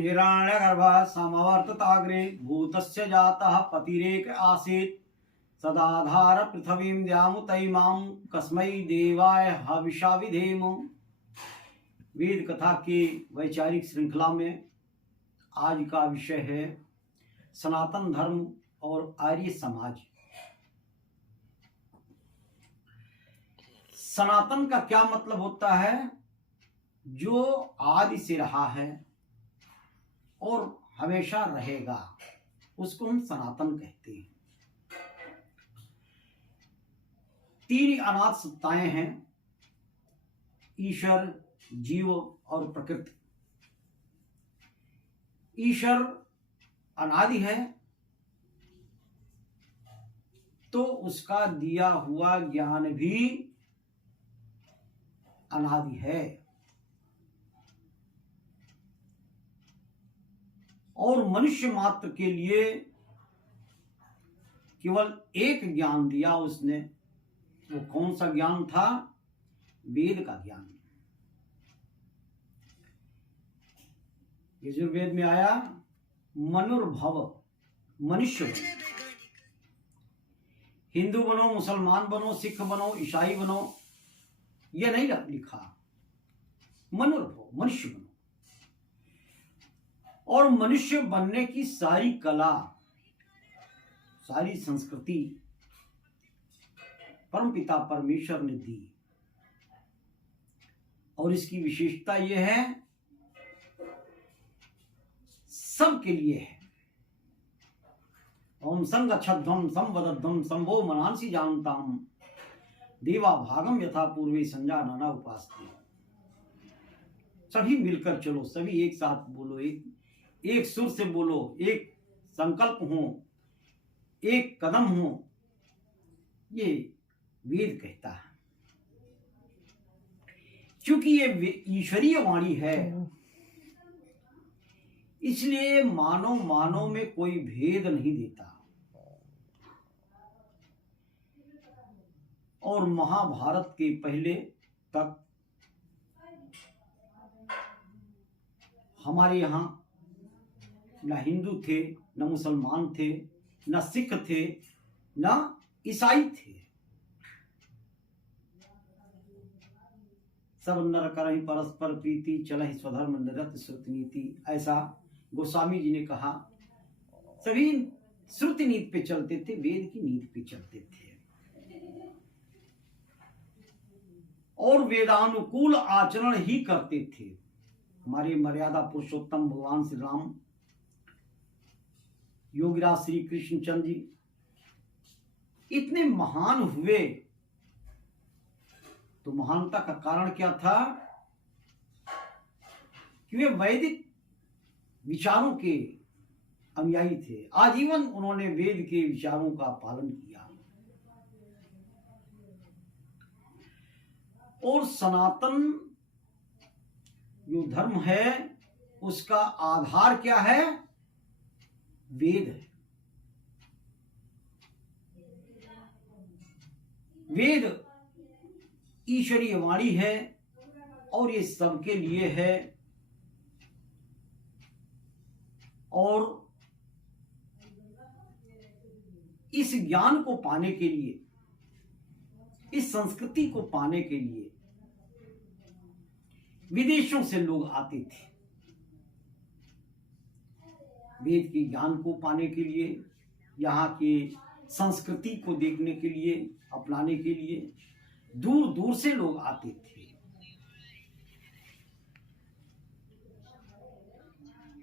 हिरण्यगर्भः समवर्तताग्रे भूतस्य जातः पतिरेक आसीत् सदाधार पृथ्वीं द्यामुतैमां कस्मै देवाय हविषा विधेम। वेद कथा की वैचारिक श्रृंखला में आज का विषय है सनातन धर्म और आर्य समाज। सनातन का क्या मतलब होता है? जो आदि से रहा है और हमेशा रहेगा, उसको हम सनातन कहते हैं। तीन अनाद सत्ताएं हैं, ईश्वर, जीव और प्रकृति। ईश्वर अनादि है तो उसका दिया हुआ ज्ञान भी अनादि है, और मनुष्य मात्र के लिए केवल एक ज्ञान दिया उसने। वो कौन सा ज्ञान था? वेद का ज्ञान। यजुर्वेद में आया मनुर्भव, मनुष्य बनो। हिंदू बनो, मुसलमान बनो, सिख बनो, ईसाई बनो, यह नहीं लिखा। मनुर्भव, मनुष्य बनो। और मनुष्य बनने की सारी कला, सारी संस्कृति परमपिता परमेश्वर ने दी, और इसकी विशेषता यह है सबके लिए है। ओम संगच्छध्वम संवदध्वम संभो मनांसि जानताम देवा भागम यथा पूर्वे संजानना उपास्ते। सभी मिलकर चलो, सभी एक साथ बोलो, एक सुर से बोलो, एक संकल्प हो, एक कदम हो, ये वेद कहता है। क्योंकि ये ईश्वरीय वाणी है, इसलिए मानव में कोई भेद नहीं देता। और महाभारत के पहले तक हमारे यहाँ न हिंदू थे, न मुसलमान थे, न सिख थे, न ईसाई थे। सब नर करहि परस्पर प्रीति, चलहि स्वधर्म निरत श्रुति नीति। ऐसा गोस्वामी जी ने कहा। सभी श्रुति नीति पे चलते थे, वेद की नीति पे चलते थे, और वेदानुकूल आचरण ही करते थे। हमारे मर्यादा पुरुषोत्तम भगवान श्री राम, योगीराज श्री कृष्ण चंद्र जी इतने महान हुए, तो महानता का कारण क्या था? कि वे वैदिक विचारों के अनुयायी थे। आजीवन उन्होंने वेद के विचारों का पालन किया। और सनातन जो धर्म है, उसका आधार क्या है? वेद है। वेद ईश्वरीय वाणी है, और ये सबके लिए है। और इस ज्ञान को पाने के लिए, इस संस्कृति को पाने के लिए विदेशों से लोग आते थे। वेद के ज्ञान को पाने के लिए, यहाँ के संस्कृति को देखने के लिए, अपनाने के लिए दूर दूर से लोग आते थे।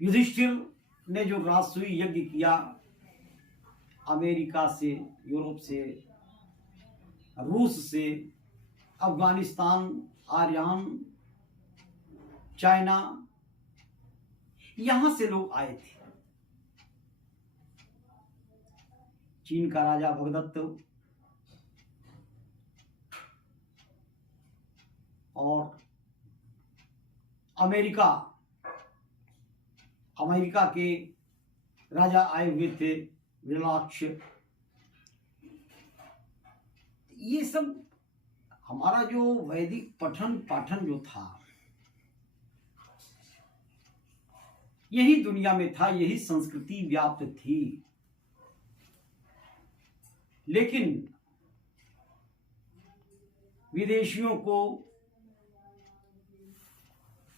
युधिष्ठिर ने जो राजसूय यज्ञ किया, अमेरिका से, यूरोप से, रूस से, अफगानिस्तान, आर्यन, चाइना, यहां से लोग आए थे। चीन का राजा भगदत्त और अमेरिका के राजा आए हुए थे, विलाक्ष। ये सब हमारा जो वैदिक पठन पाठन जो था, यही दुनिया में था, यही संस्कृति व्याप्त थी। लेकिन विदेशियों को,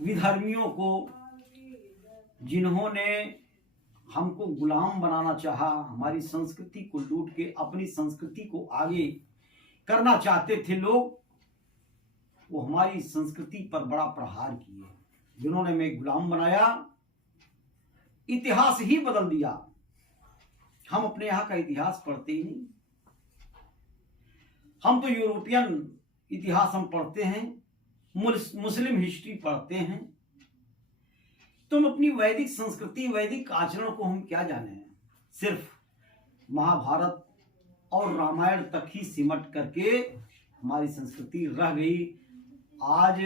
विधर्मियों को, जिन्होंने हमको गुलाम बनाना चाहा, हमारी संस्कृति को लूट के अपनी संस्कृति को आगे करना चाहते थे लोग, वो हमारी संस्कृति पर बड़ा प्रहार किए। जिन्होंने हमें गुलाम बनाया, इतिहास ही बदल दिया। हम अपने यहाँ का इतिहास पढ़ते ही नहीं। हम तो यूरोपियन इतिहास हम पढ़ते हैं, मुस्लिम हिस्ट्री पढ़ते हैं। तुम अपनी वैदिक संस्कृति, वैदिक आचरण को हम क्या जाने हैं? सिर्फ महाभारत और रामायण तक ही सिमट करके हमारी संस्कृति रह गई। आज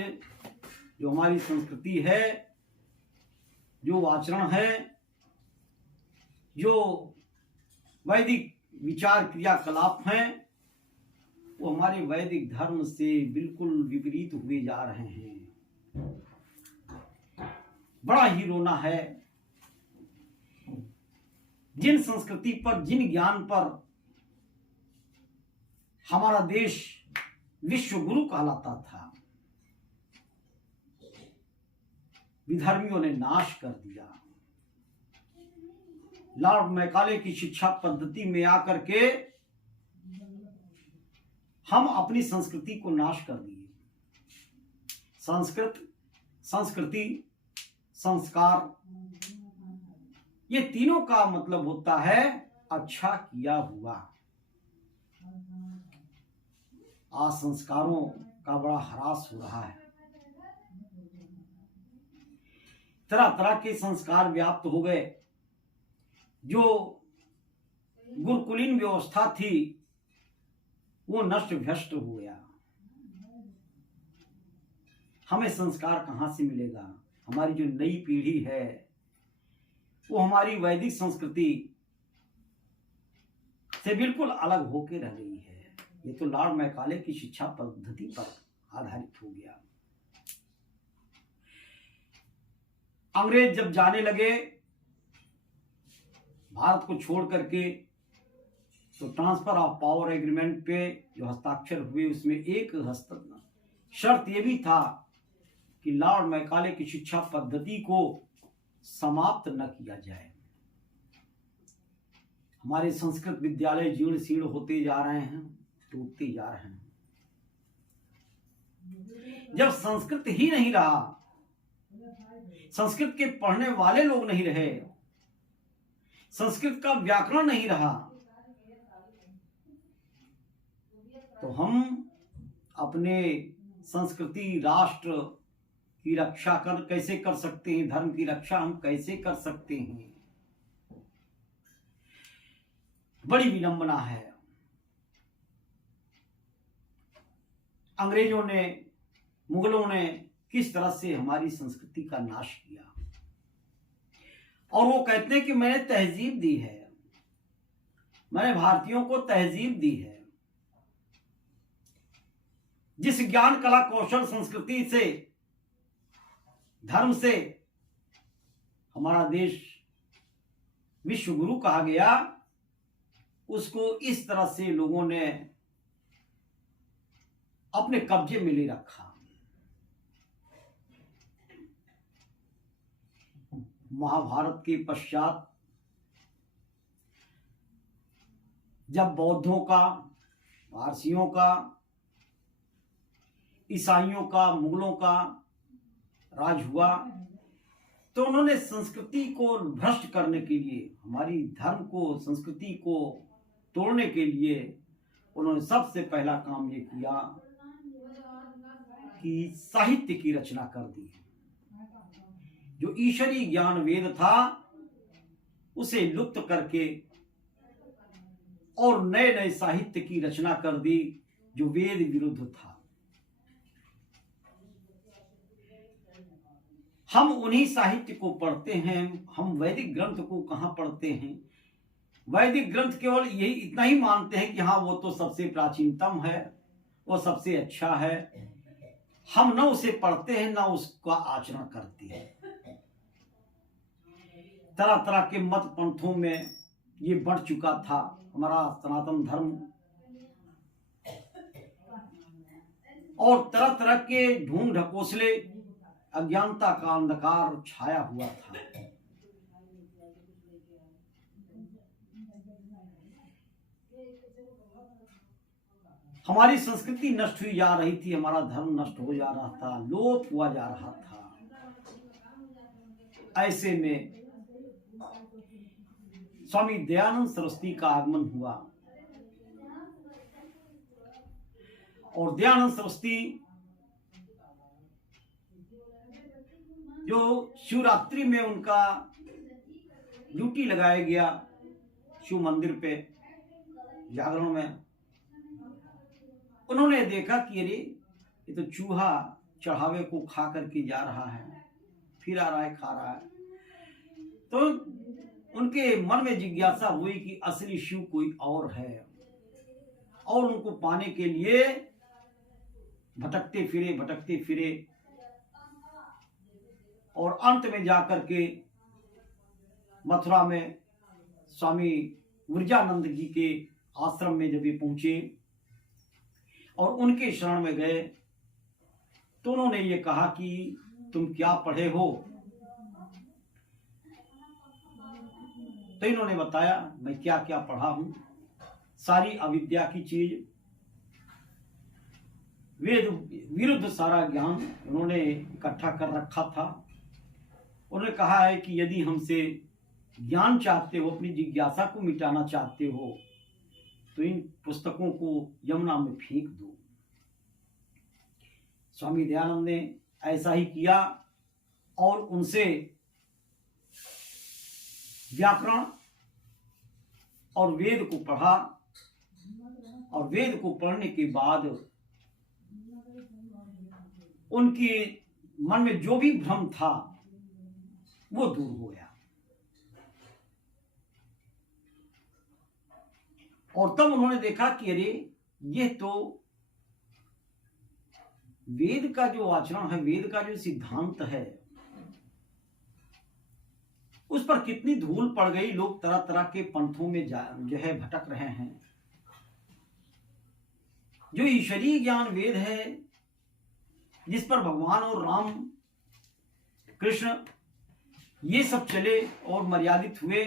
जो हमारी संस्कृति है, जो आचरण है, जो वैदिक विचार क्रियाकलाप हैं, वो हमारे वैदिक धर्म से बिल्कुल विपरीत हुए जा रहे हैं। बड़ा ही रोना है। जिन संस्कृति पर, जिन ज्ञान पर हमारा देश विश्व गुरु कहलाता था, विधर्मियों ने नाश कर दिया। लॉर्ड मैकाले की शिक्षा पद्धति में आकर के हम अपनी संस्कृति को नाश कर दिए। संस्कृति, संस्कार, ये तीनों का मतलब होता है अच्छा किया हुआ। आज संस्कारों का बड़ा ह्रास हो रहा है। तरह तरह के संस्कार व्याप्त हो गए। जो गुरुकुलीन व्यवस्था थी वो नष्ट भ्रष्ट हो गया। हमें संस्कार कहां से मिलेगा? हमारी जो नई पीढ़ी है वो हमारी वैदिक संस्कृति से बिल्कुल अलग होकर रह गई है। ये तो लॉर्ड मैकाले की शिक्षा पद्धति पर आधारित हो गया। अंग्रेज जब जाने लगे भारत को छोड़ करके, तो ट्रांसफर ऑफ पावर एग्रीमेंट पे जो हस्ताक्षर हुए, उसमें एक शर्त ये भी था कि लॉर्ड मैकाले की शिक्षा पद्धति को समाप्त न किया जाए। हमारे संस्कृत विद्यालय जीर्ण शीर्ण होते जा रहे हैं, टूटते जा रहे हैं। जब संस्कृत ही नहीं रहा, संस्कृत के पढ़ने वाले लोग नहीं रहे, संस्कृत का व्याकरण नहीं रहा, तो हम अपने संस्कृति, राष्ट्र की रक्षा कैसे कर सकते हैं? धर्म की रक्षा हम कैसे कर सकते हैं? बड़ी विडंबना है। अंग्रेजों ने, मुगलों ने किस तरह से हमारी संस्कृति का नाश किया। और वो कहते हैं कि मैंने तहजीब दी है, मैंने भारतीयों को तहजीब दी है। जिस ज्ञान, कला, कौशल, संस्कृति से, धर्म से हमारा देश विश्व गुरु कहा गया, उसको इस तरह से लोगों ने अपने कब्जे में ले रखा। महाभारत के पश्चात जब बौद्धों का, पारसियों का, ईसाइयों का, मुगलों का राज हुआ, तो उन्होंने संस्कृति को भ्रष्ट करने के लिए, हमारी धर्म को, संस्कृति को तोड़ने के लिए उन्होंने सबसे पहला काम ये किया कि साहित्य की रचना कर दी। जो ईश्वरीय ज्ञान वेद था उसे लुप्त करके और नए नए साहित्य की रचना कर दी जो वेद विरुद्ध था। हम उन्हीं साहित्य को पढ़ते हैं, हम वैदिक ग्रंथ को कहां पढ़ते हैं? वैदिक ग्रंथ केवल यही इतना ही मानते हैं कि हाँ वो तो सबसे प्राचीनतम है, वो सबसे अच्छा है। हम न उसे पढ़ते हैं, न उसका आचरण करते हैं। तरह तरह के मत पंथों में ये बढ़ चुका था हमारा सनातन धर्म, और तरह तरह के ढोंग ढकोसले, अज्ञानता का अंधकार छाया हुआ था। हमारी संस्कृति नष्ट हुई जा रही थी, हमारा धर्म नष्ट हो जा रहा था, लोप हुआ जा रहा था। ऐसे में स्वामी दयानंद सरस्वती का आगमन हुआ और दयानंद सरस्वती जो शिवरात्रि में उनका ड्यूटी लगाया गया शिव मंदिर पे जागरण में, उन्होंने देखा कि अरे ये तो चूहा चढ़ावे को खा करके जा रहा है, फिर आ रहा है, खा रहा है। तो उनके मन में जिज्ञासा हुई कि असली शिव कोई और है, और उनको पाने के लिए भटकते फिरे और अंत में जाकर के मथुरा में स्वामी विरजानंद जी के आश्रम में जब ये पहुंचे और उनके शरण में गए तो उन्होंने ये कहा कि तुम क्या पढ़े हो? तो इन्होंने बताया मैं क्या क्या पढ़ा हूं, सारी अविद्या की चीज, वेद विरुद्ध सारा ज्ञान उन्होंने इकट्ठा कर रखा था। उन्होंने कहा है कि यदि हमसे ज्ञान चाहते हो, अपनी जिज्ञासा को मिटाना चाहते हो, तो इन पुस्तकों को यमुना में फेंक दो। स्वामी दयानंद ने ऐसा ही किया और उनसे व्याकरण और वेद को पढ़ा, और वेद को पढ़ने के बाद उनके मन में जो भी भ्रम था वो दूर हो गया, और तब उन्होंने देखा कि अरे ये तो वेद का जो आचरण है, वेद का जो सिद्धांत है, उस पर कितनी धूल पड़ गई। लोग तरह तरह के पंथों में जो है भटक रहे हैं। जो ईश्वरीय ज्ञान वेद है, जिस पर भगवान और राम कृष्ण ये सब चले और मर्यादित हुए,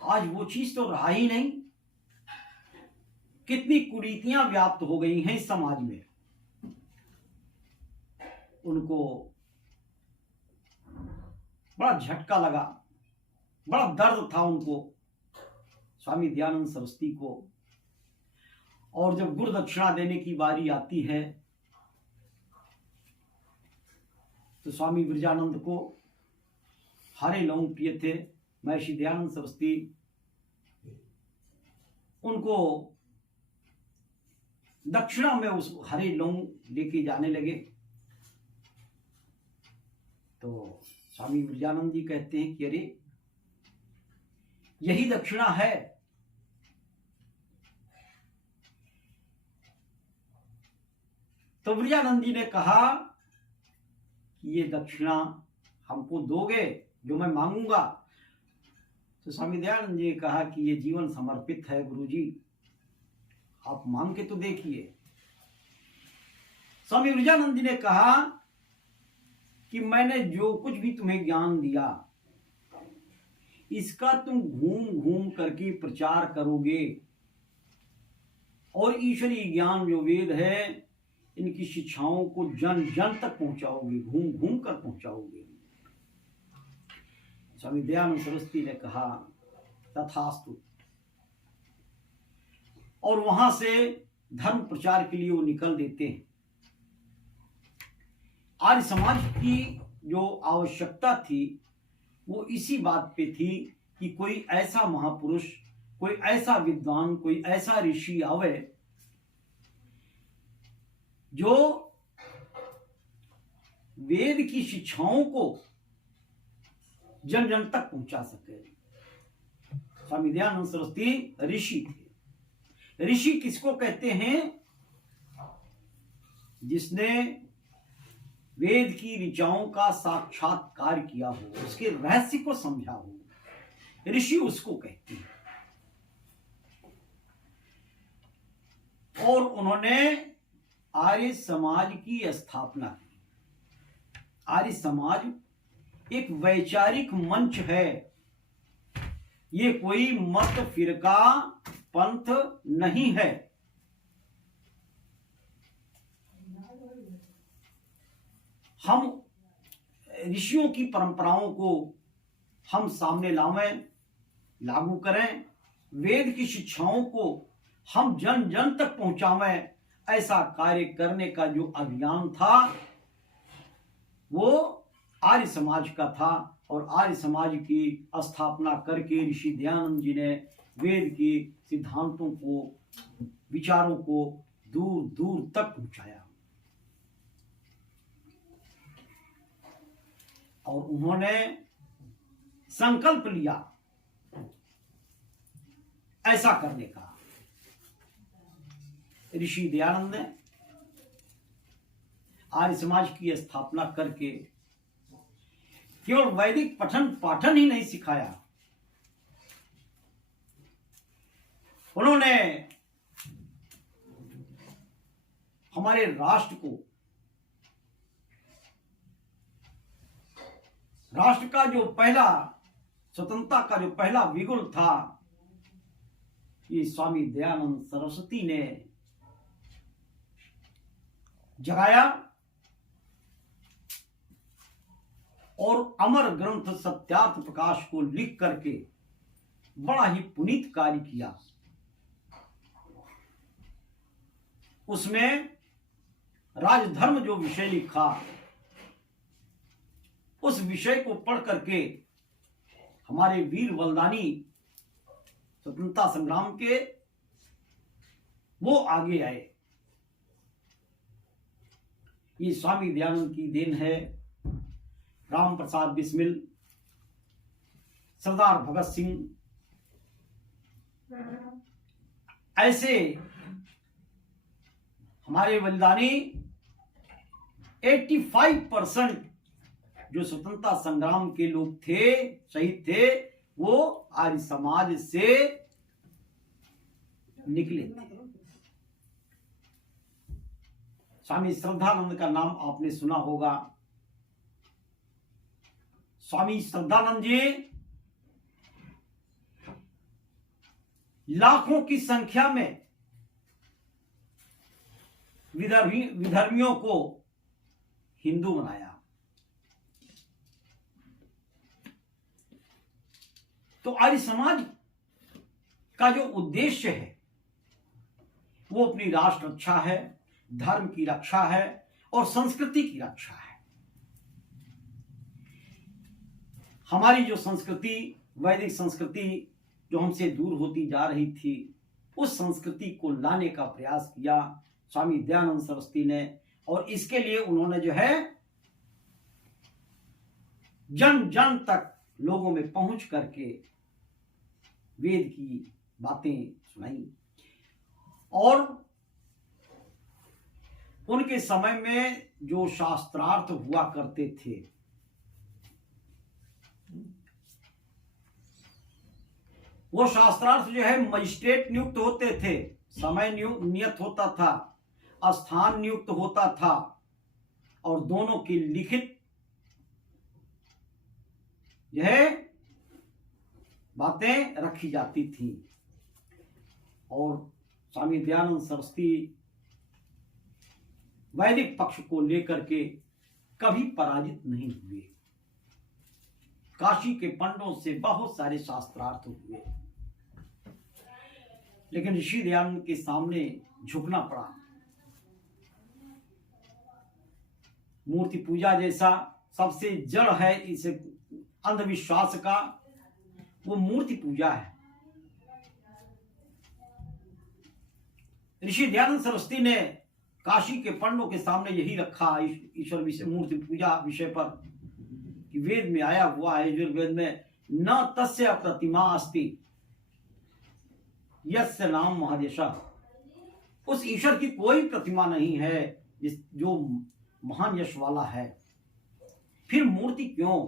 आज वो चीज तो रहा ही नहीं। कितनी कुरीतियां व्याप्त हो गई हैं इस समाज में। उनको बड़ा झटका लगा, बड़ा दर्द था उनको, स्वामी दयानंद सरस्वती को। और जब गुरु दक्षिणा देने की बारी आती है तो स्वामी विरजानंद को हरे लौंग प्रिय थे। महर्षि दयानंद सरस्वती उनको दक्षिणा में उस हरे लौंग लेके जाने लगे। तो स्वामी विरजानंद जी कहते हैं कि अरे यही दक्षिणा है। तो विरजानंद जी ने कहा कि ये दक्षिणा हमको दोगे जो मैं मांगूंगा? तो स्वामी दयानंद जी ने कहा कि ये जीवन समर्पित है गुरुजी, आप मांग के तो देखिए। स्वामी विरजानंद जी ने कहा कि मैंने जो कुछ भी तुम्हें ज्ञान दिया, इसका तुम घूम घूम करके प्रचार करोगे और ईश्वरीय ज्ञान जो वेद है, इनकी शिक्षाओं को जन जन तक पहुंचाओगे, घूम घूम कर पहुंचाओगे। स्वामी दयानंद सरस्वती ने कहा तथास्तु, और वहां से धर्म प्रचार के लिए वो निकल देते हैं। आर्य समाज की जो आवश्यकता थी वो इसी बात पे थी कि कोई ऐसा महापुरुष, कोई ऐसा विद्वान, कोई ऐसा ऋषि आवे जो वेद की शिक्षाओं को जन जन तक पहुंचा सके। स्वामी दयानंद सरस्वती ऋषि थे। ऋषि किसको कहते हैं? जिसने वेद की ऋचाओं का साक्षात्कार किया हो, उसके रहस्य को समझा हो, ऋषि उसको कहते हैं। और उन्होंने आर्य समाज की स्थापना की। आर्य समाज एक वैचारिक मंच है, ये कोई मत फिरका पंथ नहीं है। हम ऋषियों की परंपराओं को हम सामने लावें, लागू करें, वेद की शिक्षाओं को हम जन जन तक पहुंचावें, ऐसा कार्य करने का जो अभियान था वो आर्य समाज का था। और आर्य समाज की स्थापना करके ऋषि दयानंद जी ने वेद के सिद्धांतों को, विचारों को दूर दूर तक पहुंचाया। और उन्होंने संकल्प लिया ऐसा करने का। ऋषि दयानंद ने आर्य समाज की स्थापना करके केवल वैदिक पठन पाठन ही नहीं सिखाया, उन्होंने हमारे राष्ट्र को, राष्ट्र का जो पहला, स्वतंत्रता का जो पहला विगुल था, ये स्वामी दयानंद सरस्वती ने जगाया। और अमर ग्रंथ सत्यार्थ प्रकाश को लिख करके बड़ा ही पुनीत कार्य किया। उसमें राजधर्म जो विषय लिखा, उस विषय को पढ़ करके हमारे वीर बलिदानी स्वतंत्रता संग्राम के वो आगे आए। ये स्वामी दयानंद की देन है। राम प्रसाद बिस्मिल, सरदार भगत सिंह, ऐसे हमारे बलिदानी 85% जो स्वतंत्रता संग्राम के लोग थे, शहीद थे, वो आर्य समाज से निकले थे। स्वामी श्रद्धानंद का नाम आपने सुना होगा। स्वामी श्रद्धानंद जी लाखों की संख्या में विधर्मियों को हिंदू बनाया। तो आर्य समाज का जो उद्देश्य है वो अपनी राष्ट्र रक्षा है, धर्म की रक्षा है और संस्कृति की रक्षा है। हमारी जो संस्कृति, वैदिक संस्कृति जो हमसे दूर होती जा रही थी, उस संस्कृति को लाने का प्रयास किया स्वामी दयानंद सरस्वती ने। और इसके लिए उन्होंने जो है जन जन तक लोगों में पहुंच करके वेद की बातें सुनाई। और उनके समय में जो शास्त्रार्थ हुआ करते थे, वो शास्त्रार्थ जो है मजिस्ट्रेट नियुक्त होते थे, समय नियत होता था, स्थान नियुक्त होता था और दोनों की लिखित यह बातें रखी जाती थी। और स्वामी दयानंद सरस्वती वैदिक पक्ष को लेकर के कभी पराजित नहीं हुए। काशी के पंडों से बहुत सारे शास्त्रार्थ हुए, लेकिन ऋषि दयानंद के सामने झुकना पड़ा। मूर्ति पूजा जैसा सबसे जड़ है इस अंधविश्वास का, वो मूर्ति पूजा है। ऋषि दयानंद सरस्वती ने काशी के पंडों के सामने यही रखा ईश्वर विषय, मूर्ति पूजा विषय पर, कि वेद में आया हुआ है, यजुर्वेद में, न तस्य प्रतिमा अस्ति यस्य नाम महादेशः। उस ईश्वर की कोई प्रतिमा नहीं है जो महान यश वाला है, फिर मूर्ति क्यों?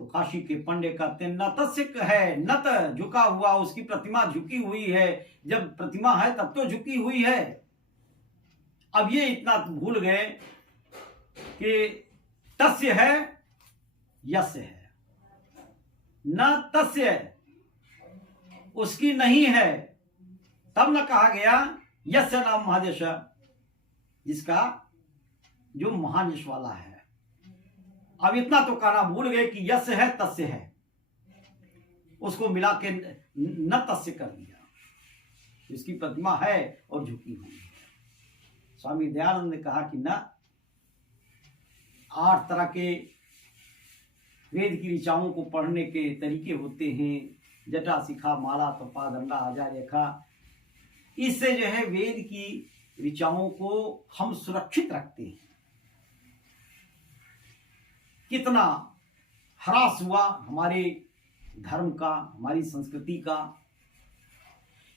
तो काशी के पंडे कहते हैं नतस्यक है, नत झुका हुआ, उसकी प्रतिमा झुकी हुई है। जब प्रतिमा है तब तो झुकी हुई है। अब ये इतना भूल गए कि तस्य है यस्य है, न तस्य उसकी नहीं है। तब न कहा गया यस्य नाम महायश, जिसका जो महान यश वाला है। अब इतना तो कहना भूल गए कि यस्य है तस्य है, उसको मिला के न तस्य कर दिया। इसकी प्रतिमा है और झुकी हुई है। स्वामी दयानंद ने कहा कि न 8 तरह के वेद की ऋचाओं को पढ़ने के तरीके होते हैं, जटा शिखा माला तपा दंडा आजा रेखा। इससे जो है वेद की ऋचाओं को हम सुरक्षित रखते हैं। कितना ह्रास हुआ हमारे धर्म का, हमारी संस्कृति का,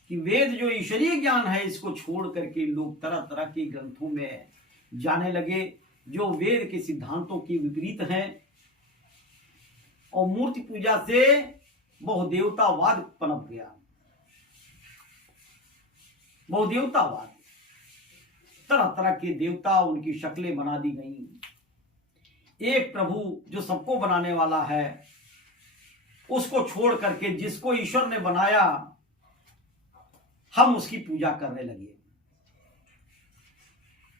कि वेद जो ईश्वरीय ज्ञान है इसको छोड़ करके लोग तरह तरह के ग्रंथों में जाने लगे जो वेद के सिद्धांतों के विपरीत हैं। और मूर्ति पूजा से बहुदेवतावाद पनप गया। बहुदेवतावाद, तरह तरह के देवता, उनकी शक्लें बना दी गई। एक प्रभु जो सबको बनाने वाला है उसको छोड़ करके जिसको ईश्वर ने बनाया हम उसकी पूजा करने लगे।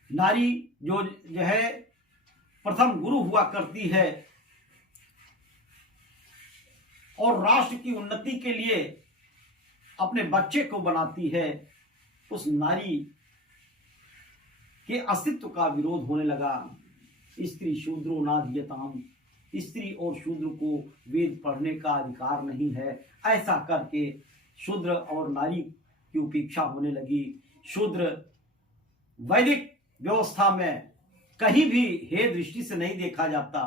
नारी जो है प्रथम गुरु हुआ करती है और राष्ट्र की उन्नति के लिए अपने बच्चे को बनाती है, उस नारी के अस्तित्व का विरोध होने लगा। स्त्री शूद्रो नाधियताम, स्त्री और शूद्र को वेद पढ़ने का अधिकार नहीं है। ऐसा करके शूद्र और नारी की उपेक्षा होने लगी। शूद्र वैदिक व्यवस्था में कहीं भी हे दृष्टि से नहीं देखा जाता।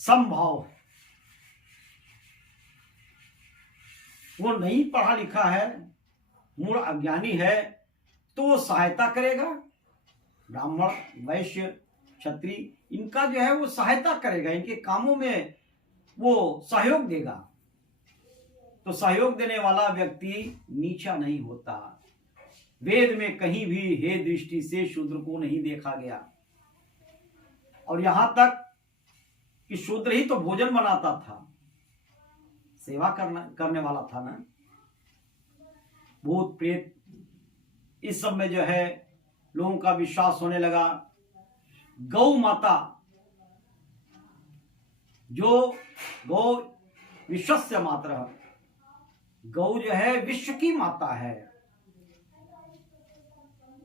समभाव, वो नहीं पढ़ा लिखा है, मूढ़ अज्ञानी है, तो वो सहायता करेगा। ब्राह्मण वैश्य क्षत्रिय इनका जो है वो सहायता करेगा, इनके कामों में वो सहयोग देगा। तो सहयोग देने वाला व्यक्ति नीचा नहीं होता। वेद में कहीं भी हे दृष्टि से शूद्र को नहीं देखा गया। और यहां तक कि शूद्र ही तो भोजन बनाता था, सेवा करने वाला था ना। भूत प्रेत इस सब में जो है लोगों का विश्वास होने लगा। गौ माता, जो गौ विश्वस्य मातरः, गौ जो है विश्व की माता है।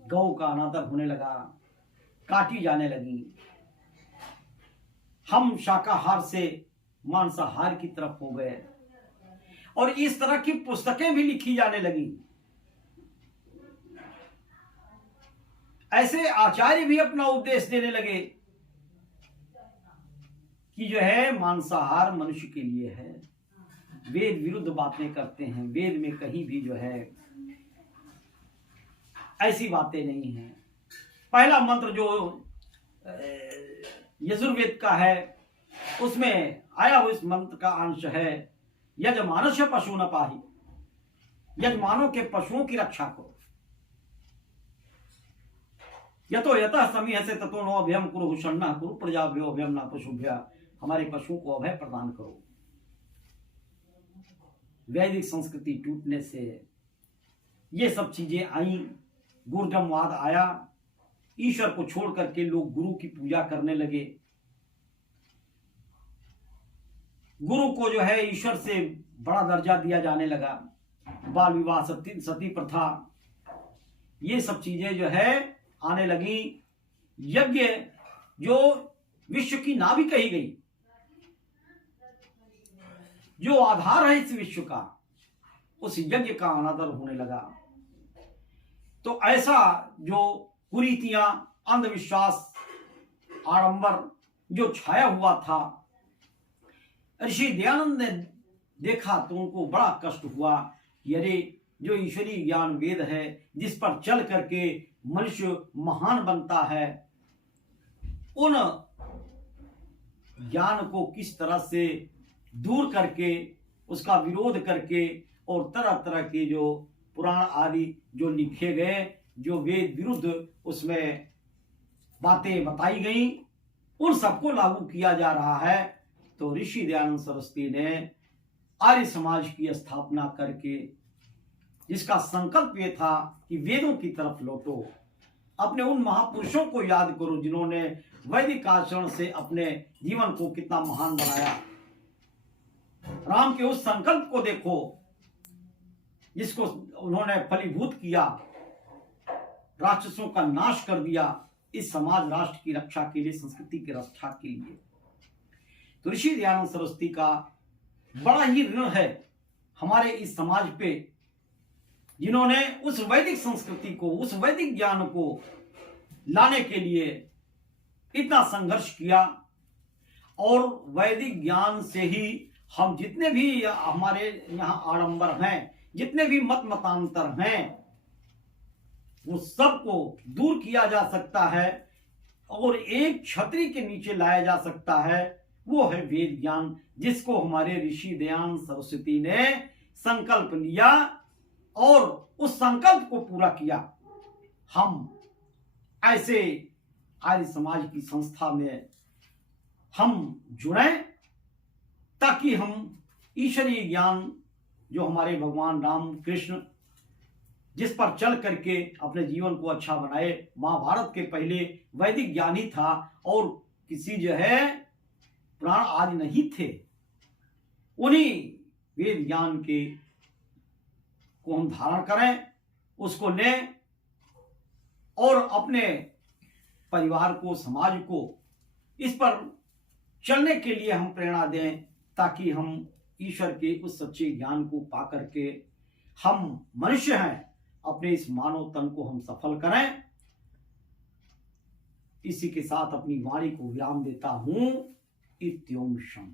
गौ का अनादर होने लगा, काटी जाने लगी। हम शाकाहार से मांसाहार की तरफ हो गए और इस तरह की पुस्तकें भी लिखी जाने लगी। ऐसे आचार्य भी अपना उपदेश देने लगे कि जो है मांसाहार मनुष्य के लिए है। वेद विरुद्ध बातें करते हैं। वेद में कहीं भी जो है ऐसी बातें नहीं है। पहला मंत्र जो यजुर्वेद का है उसमें आया हुआ इस मंत्र का अंश है यजमानस्य पशु न पाहि, यजमानों के पशुओं की रक्षा करो। यतो यतः समीह से ततो नो अभयम कुरु हुषण्णः कुरु प्रजाभ्यो अभयम ना पशुभ्य, हमारे पशुओं को अभय प्रदान करो। वैदिक संस्कृति टूटने से ये सब चीजें आई, गुरुडमवाद आया। ईश्वर को छोड़ करके लोग गुरु की पूजा करने लगे। गुरु को जो है ईश्वर से बड़ा दर्जा दिया जाने लगा। बाल विवाह, सती प्रथा, ये सब चीजें जो है आने लगी। यज्ञ जो विश्व की नाभि कही गई, जो आधार है इस विश्व का, उस यज्ञ का अनादर होने लगा। तो ऐसा जो कुरीतियां, अंधविश्वास, आडंबर जो छाया हुआ था, ऋषि दयानंद ने देखा तो उनको बड़ा कष्ट हुआ कि अरे जो ईश्वरीय ज्ञान वेद है जिस पर चल करके मनुष्य महान बनता है, उन ज्ञान को किस तरह से दूर करके, उसका विरोध करके, और तरह तरह के जो पुराण आदि जो लिखे गए, जो वेद विरुद्ध उसमें बातें बताई गई, उन सबको लागू किया जा रहा है। तो ऋषि दयानंद सरस्वती ने आर्य समाज की स्थापना करके, जिसका संकल्प ये था कि वेदों की तरफ लौटो, अपने उन महापुरुषों को याद करो जिन्होंने वैदिक आचरण से अपने जीवन को कितना महान बनाया। राम के उस संकल्प को देखो जिसको उन्होंने फलीभूत किया, राक्षसों का नाश कर दिया इस समाज राष्ट्र की रक्षा के लिए, संस्कृति की रक्षा के लिए। तो ऋषि दयानंद सरस्वती का बड़ा ही ऋण है हमारे इस समाज पे, जिन्होंने उस वैदिक संस्कृति को, उस वैदिक ज्ञान को लाने के लिए इतना संघर्ष किया। और वैदिक ज्ञान से ही हम जितने भी हमारे यहाँ आडंबर हैं, जितने भी मत मतांतर हैं, वो सबको दूर किया जा सकता है और एक छतरी के नीचे लाया जा सकता है। वो है वेद ज्ञान, जिसको हमारे ऋषि दयानंद सरस्वती ने संकल्प लिया और उस संकल्प को पूरा किया। हम ऐसे आर्य समाज की संस्था में हम जुड़े ताकि हम ईश्वरीय ज्ञान जो हमारे भगवान राम कृष्ण जिस पर चल करके अपने जीवन को अच्छा बनाए। महाभारत के पहले वैदिक ज्ञान ही था और किसी जो है पुराण आदि नहीं थे। उन्हीं वेद ज्ञान के को हम धारण करें, उसको लें और अपने परिवार को, समाज को इस पर चलने के लिए हम प्रेरणा दें, ताकि हम ईश्वर के उस सच्चे ज्ञान को पा करके हम मनुष्य हैं, अपने इस मानव तन को हम सफल करें। इसी के साथ अपनी वाणी को विराम देता हूं। इत्योम शम।